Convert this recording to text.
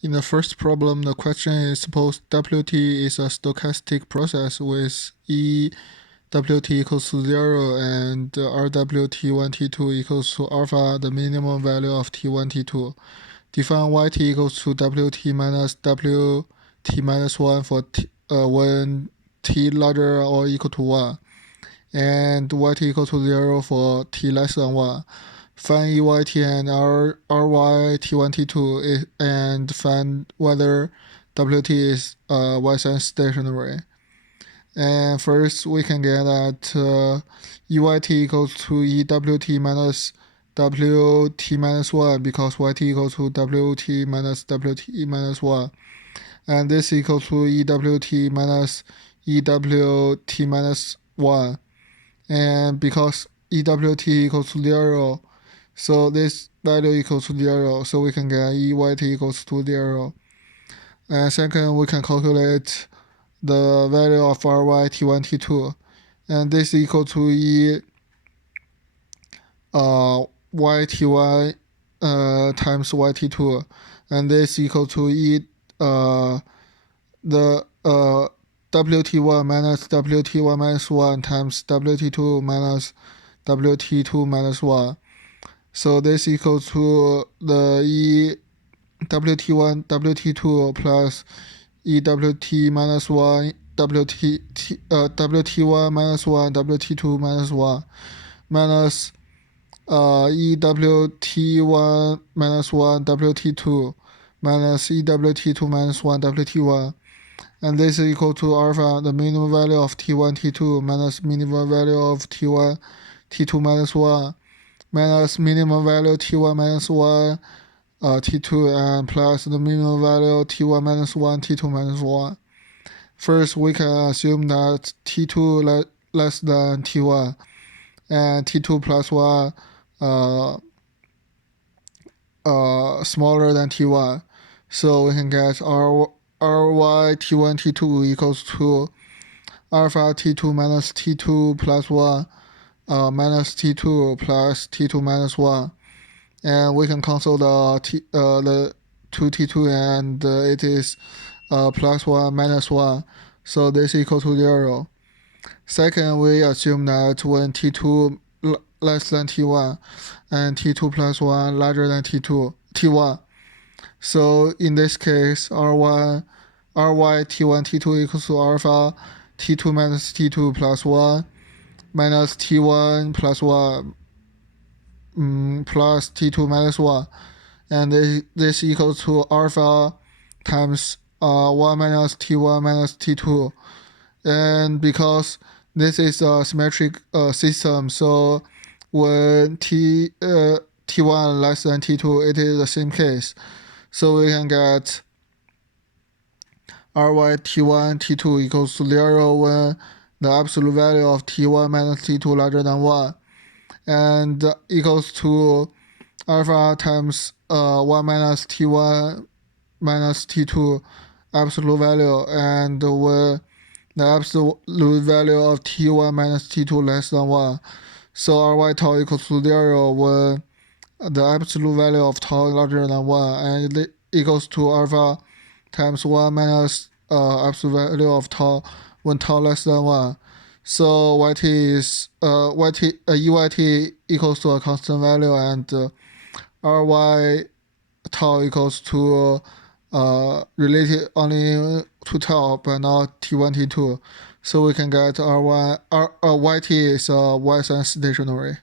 In the first problem, the question is suppose Wt is a stochastic process with Wt equals to 0 and Rwt1 T2 equals to alpha, the minimum value of T1 T2. Define Yt equals to Wt minus Wt minus 1 for when T larger or equal to 1, and Yt equal to 0 for T less than 1. Find EYT and RY T1 T2 and find whether WT is Y-sign stationary. And first we can get that EYT equals to EWT minus WT minus 1 because YT equals to WT minus WT minus 1. And this equals to EWT minus EWT minus 1. And because EWT equals to 0, so this value equals to 0, so we can get EYT equals to 0. And second, we can calculate the value of RY T1 T2, and this equal to YT1 times YT2, and this equal to the WT1 minus WT1 minus 1 times WT2 minus WT2 minus 1. So this equals to the WT1 WT2 plus EWT minus 1 WT1 minus 1 WT2 minus 1 minus EWT1 minus 1 WT2 minus EWT2 minus 1 WT1, and this is equal to alpha, the minimum value of T1 T2 minus minimum value of T1 T2 minus 1 minus minimum value T1 minus 1 T2 and plus the minimum value T1 minus 1 T2 minus 1. First, we can assume that T2 less than T1 and T2 plus 1 smaller than T1. So we can get RY T1 T2 equals to alpha T2 minus T2 plus 1 minus T2 plus T2 minus 1. And we can cancel the 2T2 and it is plus 1 minus 1. So this equals to 0. Second, we assume that when T2 less than T1 and T2 plus 1 larger than T1. So in this case, RY T1 T2 equals to alpha T2 minus T2 plus 1 minus T1 plus 1 plus T2 minus 1. And this equals to alpha times 1 minus T1 minus T2. And because this is a symmetric system, so when T1 less than T2, it is the same case. So we can get RY T1 T2 equals to 0 when the absolute value of T1 minus T2 larger than 1, and equals to alpha times 1 minus T1 minus T2 absolute value, and when the absolute value of T1 minus T2 less than 1. So RY tau equals to 0 when the absolute value of tau larger than 1, and it equals to alpha times 1 minus absolute value of tau when tau less than 1. So YT is EYT equals to a constant value, and RY tau equals to related only to tau but not T1 T2. So we can get YT is Y-sign stationary.